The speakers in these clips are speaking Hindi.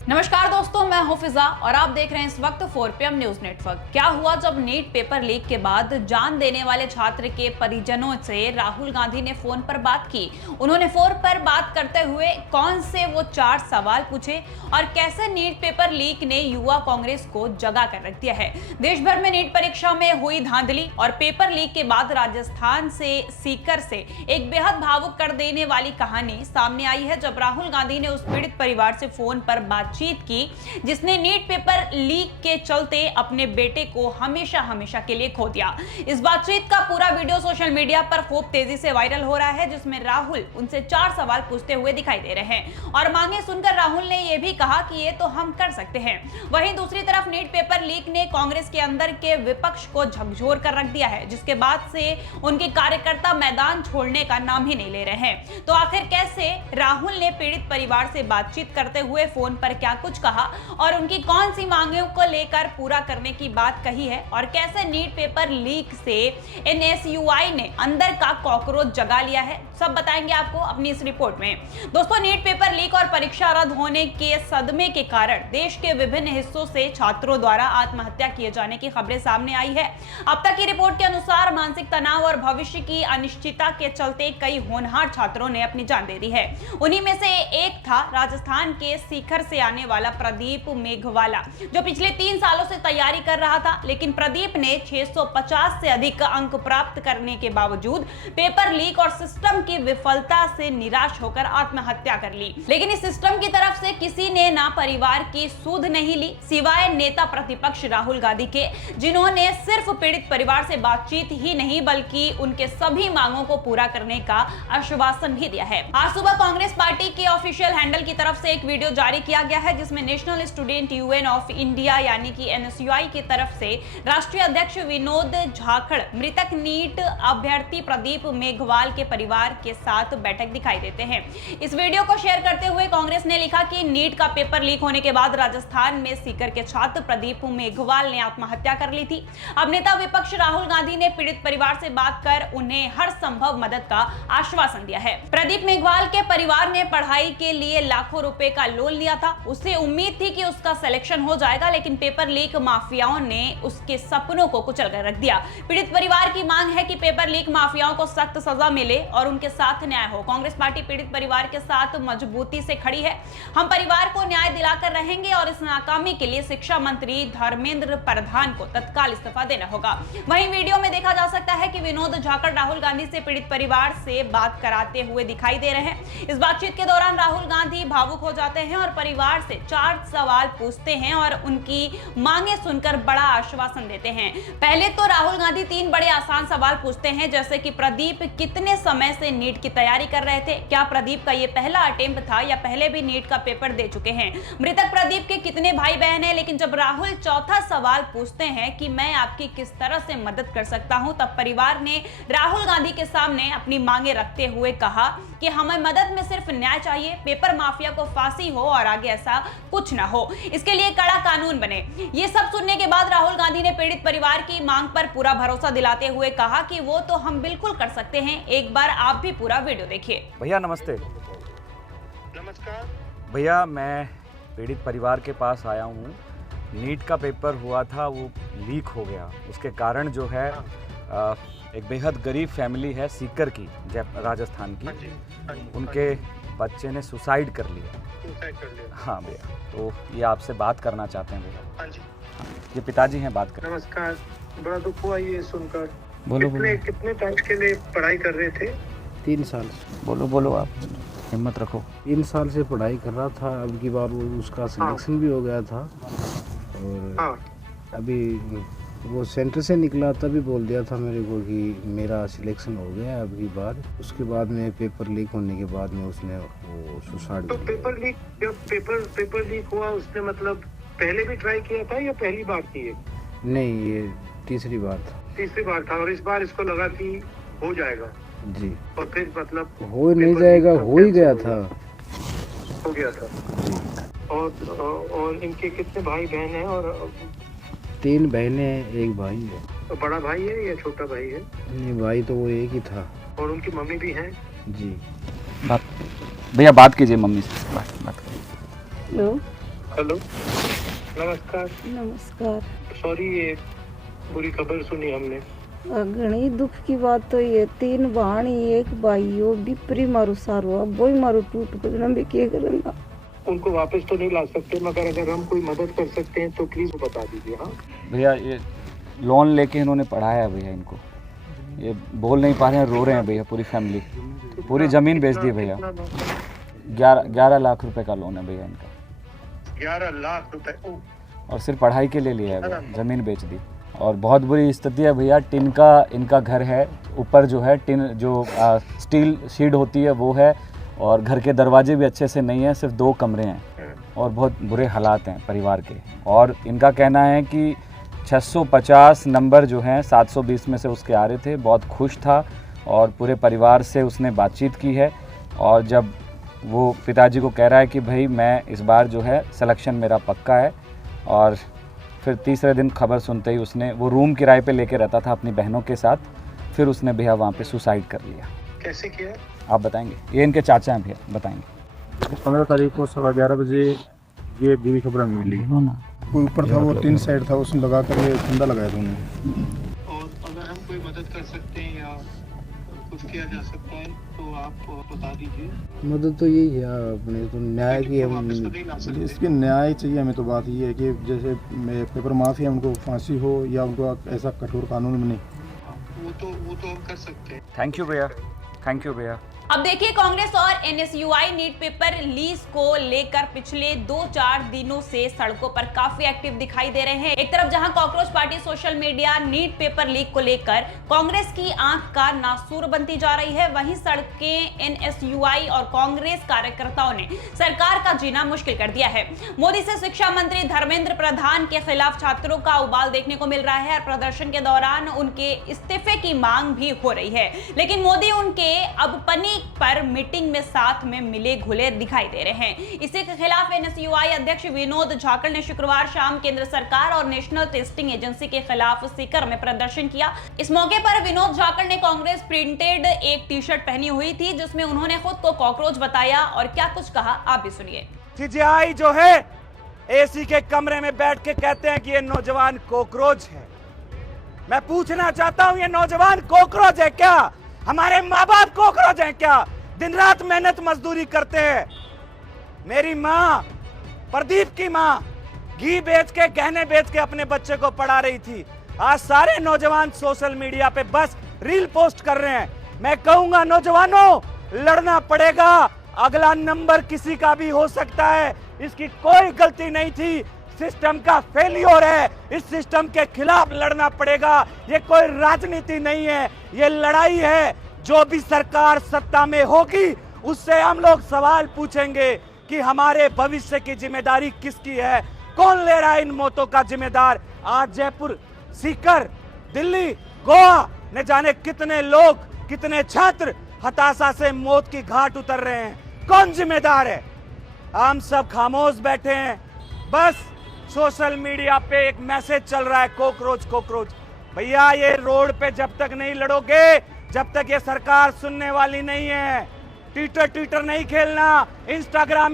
नमस्कार दोस्तों, मैं हूं फिजा और आप देख रहे हैं इस वक्त 4PM न्यूज नेटवर्क। क्या हुआ जब नीट पेपर लीक के बाद जान देने वाले छात्र के परिजनों से राहुल गांधी ने फोन पर बात की। उन्होंने फोन पर बात करते हुए कौन से वो 4 सवाल पूछे और कैसे नीट पेपर लीक ने युवा कांग्रेस को जगा कर रख दिया है। देश भर में नीट परीक्षा में हुई धांधली और पेपर लीक के बाद राजस्थान से सीकर से एक बेहद भावुक कर देने वाली कहानी सामने आई है, जब राहुल गांधी ने उस पीड़ित परिवार से फोन पर बातचीत की जिसने नीट पेपर लीक के चलते अपने बेटे को हमेशा हमेशा के लिए खो दिया। इस बातचीत का पूरा वीडियो सोशल मीडिया पर खूब तेजी से वायरल हो रहा है, जिसमें राहुल उनसे 4 सवाल पूछते हुए दिखाई दे रहे हैं और मांगे सुनकर राहुल ने यह भी कहा कि ये तो हम कर सकते हैं। वहीं दूसरी तरफ नीट पेपर लीक ने कांग्रेस के अंदर के विपक्ष को झकझोर कर रख दिया है, जिसके बाद से उनके कार्यकर्ता मैदान छोड़ने का नाम ही नहीं ले रहे हैं। तो आखिर कैसे राहुल ने पीड़ित परिवार से बातचीत करते हुए फोन पर क्या कुछ कहा और उनकी कौन सी मांगों को लेकर पूरा करने की बात कही है और कैसे नीट पेपर लीक से एनएसयूआई ने अंदर का कॉकरोच जगा लिया है, सब बताएंगे आपको अपनी इस रिपोर्ट में। दोस्तों, नीट पेपर लीक और परीक्षा रद्द होने के सदमे के कारण देश के विभिन्न हिस्सों से छात्रों द्वारा आत्महत्या किए जाने की खबरें सामने आई है। अब तक की रिपोर्ट के अनुसार मानसिक तनाव और भविष्य की अनिश्चितता के चलते कई होनहार छात्रों ने अपनी जान दे दी है। उन्हीं में से एक था राजस्थान के सीकर से आने वाला प्रदीप मेघवाला, जो पिछले 3 सालों से तैयारी कर रहा था। लेकिन प्रदीप ने 650 से अधिक अंक प्राप्त करने के बावजूद पेपर लीक और सिस्टम की विफलता से निराश होकर आत्महत्या कर ली। लेकिन इस सिस्टम की तरफ से किसी ने ना परिवार की सुध नहीं ली, सिवाय नेता प्रतिपक्ष राहुल गांधी के, जिन्होंने सिर्फ पीड़ित परिवार से बातचीत ही नहीं बल्कि उनके सभी मांगों को पूरा करने का आश्वासन भी दिया है। आज सुबह कांग्रेस पार्टी के ऑफिशियल हैंडल की तरफ से एक वीडियो जारी किया गया है, जिसमें national student union of India यानी कि एनएसयूआई की तरफ से राष्ट्रीय अध्यक्ष विनोद झाखड़ मृतक नीट अभ्यर्थी प्रदीप मेघवाल के परिवार के साथ बैठक दिखाई देते हैं। इस वीडियो को शेयर करते हुए कांग्रेस ने लिखा कि नीट का पेपर लीक होने के बाद राजस्थान में सीकर के छात्र प्रदीप मेघवाल ने आत्महत्या कर ली थी। अब नेता विपक्ष राहुल गांधी ने पीड़ित परिवार से बात कर उन्हें हर संभव मदद का आश्वासन दिया है। प्रदीप मेघवाल के परिवार ने पढ़ाई के लिए लाखों रुपए का लोन लिया था। उससे उम्मीद थी कि उसका सिलेक्शन हो जाएगा, लेकिन पेपर लीक माफियाओं ने उसके सपनों को कुचल कर रख दिया। पीड़ित परिवार की मांग है कि पेपर लीक माफियाओं को सख्त सजा मिले और उनके साथ न्याय हो। कांग्रेस पार्टी पीड़ित परिवार के साथ मजबूती से खड़ी है। हम परिवार को न्याय दिलाकर रहेंगे और इस नाकामी के लिए शिक्षा मंत्री धर्मेंद्र प्रधान को तत्काल इस्तीफा देना होगा। वहीं वीडियो में देखा जा सकता है कि विनोद झाखड़ राहुल गांधी से पीड़ित परिवार से बात कराते हुए दिखाई दे रहे हैं। इस बातचीत के दौरान राहुल गांधी भावुक हो जाते हैं और परिवार से 4 सवाल पूछते हैं और उनकी मांगे सुनकर बड़ा आश्वासन देते हैं। पहले तो राहुल गांधी 3 बड़े आसान सवाल पूछते हैं, जैसे कि प्रदीप कितने समय से नीट की तैयारी कर रहे थे, क्या प्रदीप का ये पहला अटेम्प्ट था या पहले भी नीट का पेपर दे चुके हैं, मृतक प्रदीप के कितने भाई बहन हैं। लेकिन जब राहुल चौथा सवाल पूछते हैं कि मैं आपकी किस तरह से मदद कर सकता हूं, तब परिवार ने राहुल गांधी के सामने अपनी मांगे रखते हुए कहा कि हमें मदद में सिर्फ न्याय चाहिए, पेपर माफिया को फांसी हो और आगे ऐसा कुछ ना हो, इसके लिए कड़ा कानून बने। ये सब सुनने के बाद राहुल गांधी ने पीड़ित परिवार की मांग पर पूरा भरोसा दिलाते हुए कहा कि वो तो हम बिल्कुल कर सकते हैं। एक बार आप भी पूरा वीडियो देखिए। भैया नमस्ते। नमस्कार भैया, मैं पीड़ित परिवार के पास आया हूँ। नीट का पेपर हुआ था, वो लीक हो गया। उसके कारण जो है एक बेहद गरीब फैमिली है सीकर की, राजस्थान की, उनके बच्चे ने सुसाइड कर लिया। हाँ भैया, तो ये आपसे बात करना चाहते हैं भैया। हाँ जी, ये पिताजी हैं, बात करें। नमस्कार। बड़ा दुख हुआ ये सुनकर। बोलो कितने टाइम के लिए पढ़ाई कर रहे थे? 3 साल। बोलो आप, हिम्मत रखो। 3 साल से पढ़ाई कर रहा था। अब की बार वो उसका सिलेक्शन भी हो गया था और हाँ। अभी वो सेंटर से निकला तभी बोल दिया था मेरे को कि मेरा सिलेक्शन हो गया अब की बार। उसके बाद में पेपर लीक होने के बाद में उसने वो सुसाइड। तो पेपर लीक, जब पेपर लीक हुआ उसने मतलब पहले भी ट्राई किया था या पहली बार की है? नहीं, ये तीसरी बार था। तीसरी बार था और इस बार इसको लगा कि हो जाएगा जी। और फिर मतलब हो नहीं जाएगा, हो ही गया था। हो गया था। और इनके कितने भाई बहन हैं? और 3 बहनें हैं, 1 भाई है। तो बड़ा भाई है या छोटा भाई है? नहीं, भाई तो वो एक ही था। और उनकी मम्मी भी हैं? जी। भैया बात कीजिए मम्मी से, बात कीजिए। हेलो। हेलो, नमस्कार। नमस्कार। सॉरी, ये बुरी खबर सुनी हमने। घणी दुख की बात तो ये 3 भाणी 1 भाई हो बिपरी मारू सारो बोई मारू टूट पड़ना भी के करना। उनको वापस तो नहीं ला सकते, मगर अगर हम कोई मदद कर सकते हैं तो प्लीज बता दीजिए। हाँ भैया ये लोन लेके इन्होंने पढ़ाया है भैया इनको, ये बोल नहीं पा रहे हैं, रो रहे हैं भैया, पूरी फैमिली, पूरी ज़मीन बेच दी भैया। 11 लाख रुपए का लोन है भैया इनका। 11 लाख रुपए? और सिर्फ पढ़ाई के लिए लिया है भैया, ज़मीन बेच दी। और बहुत बुरी स्थिति है भैया, टिन का इनका घर है, ऊपर जो है टिन जो स्टील शीट होती है वो है, और घर के दरवाजे भी अच्छे से नहीं हैं, सिर्फ 2 कमरे हैं और बहुत बुरे हालात हैं परिवार के। और इनका कहना है कि 650 नंबर जो हैं 720 में से उसके आ रहे थे, बहुत खुश था और पूरे परिवार से उसने बातचीत की है। और जब वो पिताजी को कह रहा है कि भाई मैं इस बार जो है सिलेक्शन मेरा पक्का है, और फिर तीसरे दिन खबर सुनते ही उसने, वो रूम किराए पे लेके रहता था अपनी बहनों के साथ, फिर उसने भैया वहाँ पे सुसाइड कर लिया। कैसे किया? आप बताएंगे? ये इनके चाचा हैं भैया, बताएंगे। 15 तारीख को 11:15 बजे ये बुरी खबर हमें मिली। कोई ऊपर था, वो 3 साइड था, उसने लगा कर ये फंदा लगाया था उन्होंने। और अगर हम कोई मदद कर सकते हैं या कुछ किया जा सकता है तो आप बता दीजिए। मदद तो यही है अपने तो न्याय की हम वापस तो नहीं ला सकते। इसके न्याय चाहिए हमें। तो बात ये है कि जैसे पेपर माफी है, उनको फांसी हो या उनको ऐसा कठोर कानून बने। वो तो हम कर सकते हैं। थैंक यू भैया, थैंक यू भैया। अब देखिए, कांग्रेस और एनएसयूआई नीट पेपर लीक को लेकर पिछले 2-4 दिनों से सड़कों पर काफी एक्टिव दिखाई दे रहे हैं। एक तरफ जहां cockroach party social media NEET paper leak को लेकर कांग्रेस की आंख का नासूर बनती जा रही है, वहीं सड़कें एनएसयूआई और कांग्रेस कार्यकर्ताओं ने सरकार का जीना मुश्किल कर दिया है। मोदी से शिक्षा मंत्री धर्मेंद्र प्रधान के खिलाफ छात्रों का उबाल देखने को मिल रहा है और प्रदर्शन के दौरान उनके इस्तीफे की मांग भी हो रही है, लेकिन मोदी उनके अब पनी पर मीटिंग में साथ में मिले घुले दिखाई दे रहे हैं। इसी के खिलाफ एनएसयूआई अध्यक्ष विनोद झाकड़ ने शुक्रवार शाम केंद्र सरकार और नेशनल टेस्टिंग एजेंसी के खिलाफ सीकर में प्रदर्शन किया। इस मौके पर विनोद झाकड़ ने कांग्रेस प्रिंटेड एक टी-शर्ट पहनी हुई थी, जिसमें उन्होंने खुद को कॉकरोच बताया और क्या कुछ कहा आप भी सुनिए। सीजीआई जो है एसी के कमरे में बैठ के कहते हैं कि ये नौजवान कॉकरोच है। मैं पूछना चाहता हूं, ये नौजवान कॉकरोच है क्या? हमारे माँ बाप कॉकरोच हैं क्या? दिन रात मेहनत मजदूरी करते हैं। मेरी माँ, प्रदीप की माँ, घी बेच के गहने बेच के अपने बच्चे को पढ़ा रही थी। आज सारे नौजवान सोशल मीडिया पे बस रील पोस्ट कर रहे हैं। मैं कहूंगा नौजवानों, लड़ना पड़ेगा। अगला नंबर किसी का भी हो सकता है। इसकी कोई गलती नहीं थी, सिस्टम का फेलियर है। इस सिस्टम के खिलाफ लड़ना पड़ेगा। ये कोई राजनीति नहीं है, ये लड़ाई है। जो भी सरकार सत्ता में होगी उससे हम लोग सवाल पूछेंगे कि हमारे भविष्य की जिम्मेदारी किसकी है, कौन ले रहा है इन मौतों का जिम्मेदार। आज जयपुर, सीकर, दिल्ली, गोवा न जाने कितने लोग, कितने छात्र हताशा से मौत की घाट उतर रहे हैं। कौन जिम्मेदार है? हम सब खामोश बैठे हैं। बस सोशल मीडिया पे एक मैसेज चल रहा है, कॉकरोच कॉकरोच। भैया ये रोड पे जब तक नहीं लड़ोगे, जब तक ये सरकार सुनने वाली नहीं है। ट्विटर नहीं खेलना, इंस्टाग्राम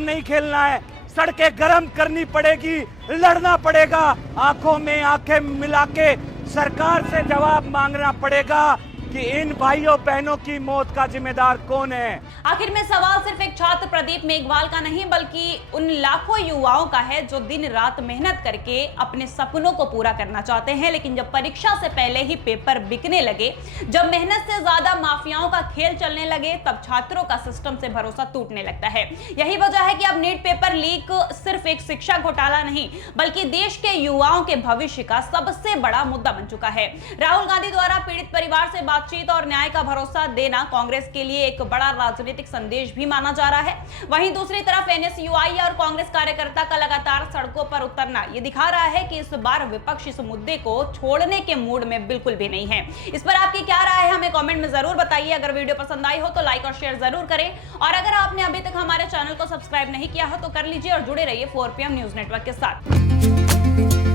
नहीं खेलना है। सड़कें गर्म करनी पड़ेगी, लड़ना पड़ेगा। आंखों में आंखें मिला के सरकार से जवाब मांगना पड़ेगा कि इन भाइयों बहनों की मौत का जिम्मेदार कौन है। आखिर में सवाल सिर्फ एक छात्र प्रदीप मेघवाल का नहीं, बल्कि उन लाखों युवाओं का है जो दिन रात मेहनत करके अपने सपनों को पूरा करना चाहते हैं, लेकिन जब परीक्षा से पहले ही पेपर बिकने लगे, जब मेहनत से ज्यादा माफियाओं का खेल चलने लगे, तब छात्रों का सिस्टम से भरोसा टूटने लगता है। यही वजह है कि अब नीट पेपर लीक सिर्फ एक शिक्षा घोटाला नहीं, बल्कि देश के युवाओं के भविष्य का सबसे बड़ा मुद्दा बन चुका है। राहुल गांधी द्वारा पीड़ित परिवार से बातचीत और न्याय का भरोसा देना कांग्रेस के लिए एक बड़ा राजनीतिक संदेश भी माना जा रहा है। वहीं दूसरी तरफ एनएसयूआई और कांग्रेस कार्यकर्ता का लगातार सड़कों पर उतरना ये दिखा रहा है कि इस बार विपक्ष इस मुद्दे को छोड़ने के मूड में बिल्कुल भी नहीं है। इस पर आपकी क्या राय है, हमें कमेंट में जरूर बताइए। अगर वीडियो पसंद आई हो तो लाइक और शेयर जरूर करें, और अगर आपने अभी तक हमारे चैनल को सब्सक्राइब नहीं किया हो तो कर लीजिए और जुड़े रहिए 4PM न्यूज नेटवर्क के साथ।